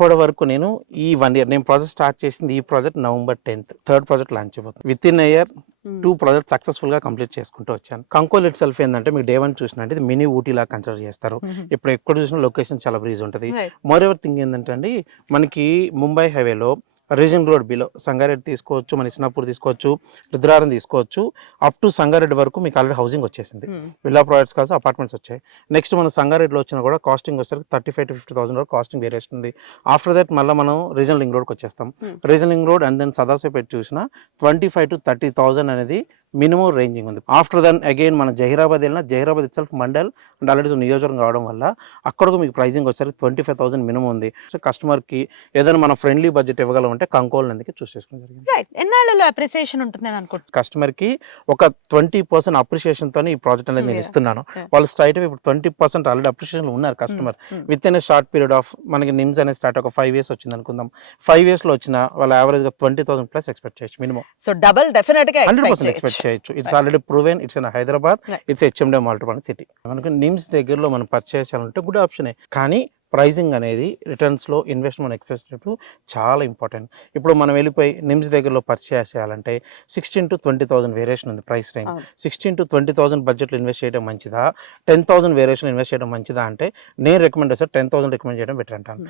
ఇప్పటి వరకు నేను ఈ 1 year నేను ప్రాజెక్ట్ స్టార్ట్ చేసింది ఈ project November 10th, third project launch అయిపోతుంది. Within year 2 project successful గా కంప్లీట్ చేసుకుంటూ వచ్చాను. కంకోల్ ఇట్ సెల్ఫ్ ఏంటంటే మీకు డే 1 చూసినట్టు ఇది మినీ ఊటీ లా కన్సిడర్ చేస్తారు. ఇప్పుడు ఎక్కడ చూసినా లొకేషన్ చాలా బ్రీజ్ ఉంటుంది. మోర్ ఎవర్ థింగ్ ఏంటంటే అండి, మనకి ముంబై హైవేలో రీజన్ రోడ్ బిలో సంగారెడ్డి తీసుకోవచ్చు, మన ఇస్నాపూర్ తీసుకోవచ్చు, రుద్రారం తీసుకోవచ్చు, అప్ టు సంగారెడ్డి వరకు మీకు ఆల్రెడీ హౌసింగ్ వచ్చేసింది. విల్లా ప్రాజెక్ట్స్ కాదు, అపార్ట్మెంట్స్ వచ్చాయి. నెక్స్ట్ మన సంగారెడ్డిలో వచ్చినా కూడా కాస్టింగ్ వచ్చేసరికి 35,000 to 50,000 వరకు కాస్టింగ్ వేరియేషన్ ఉంది. ఆఫ్టర్ దట్ మళ్ళీ మనం రీజనల్ రింగ్ రోడ్కి వచ్చేస్తాం. Regional ring road and then Sadasivpet చూసినా 25,000 to 30,000 అనేది మినిమం రేంజింగ్ ఉంది. ఆఫ్టర్ దెన్ అగైన్ మన జహీరాబాద్ వెళ్ళినా Zaheerabad itself mandal and already నియోజకవర్గం కావడం వల్ల అక్కడకు మీకు ప్రైజింగ్ వచ్చేసరికి 25,000 మినిమం ఉంది. సో కస్టమర్కి ఏదైనా మన ఫ్రెండ్లీ బడ్జెట్ ఇవ్వగలమంటే కంకోల్ నందుకే చూస్ చేసుకోవడం జరిగింది. ఎన్నాళ్ళలో అప్రిసియేషన్ ఉంటుందని అనుకుంటున్నాను. కస్టమర్కి ఒక 20% అప్రిషియేషన్ తోని ఈ ప్రాజెక్ట్ అనేది నేను ఇస్తున్నాను. వాళ్ళు స్ట్రైట్ ఇప్పుడు 20% ఆల్రెడీ అప్రిషియేషన్ ఉన్నారు customer. With in a short period of మనకి నిమ్స్ అనేది స్టార్ట్ ఒక 5 years వచ్చింది అనుకుందాం. 5 years లో వచ్చిన వాళ్ళు యావరేజ్ గా 20,000 ప్లస్ ఎక్స్పెక్ట్ చేయొచ్చు మినిమం. సో డబుల్ డెఫినెట్ గా 100% ఎక్స్పెక్ట్ చేయొచ్చు. It's already proven. It's in Hyderabad. It's హెచ్ఎండే multiple city. మనకు నిమ్స్ దగ్గరలో మనం పర్చేస్ చేయాలంటే గుడ్ ఆప్షనే. కానీ ప్రైజింగ్ అనేది రిటర్న్స్లో ఇన్వెస్ట్మెంట్ ఎక్స్పెక్ట్ చాలా ఇంపార్టెంట్. ఇప్పుడు మనం వెళ్ళిపోయి నిమ్స్ దగ్గరలో పర్చేస్ చేయాలంటే 16,000 to 20,000 వేరియేషన్ ఉంది ప్రైస్ రేంజ్. 16,000 to 20,000 బడ్జెట్లో ఇన్వెస్ట్ చేయడం మంచిదా, 10,000 వేరియేషన్ ఇన్వెస్ట్ చేయడం మంచిదా అంటే నేను రికమెండ్ చేస్తాను 10,000 రికమెండ్ చేయడం బెటర్ అంటాను.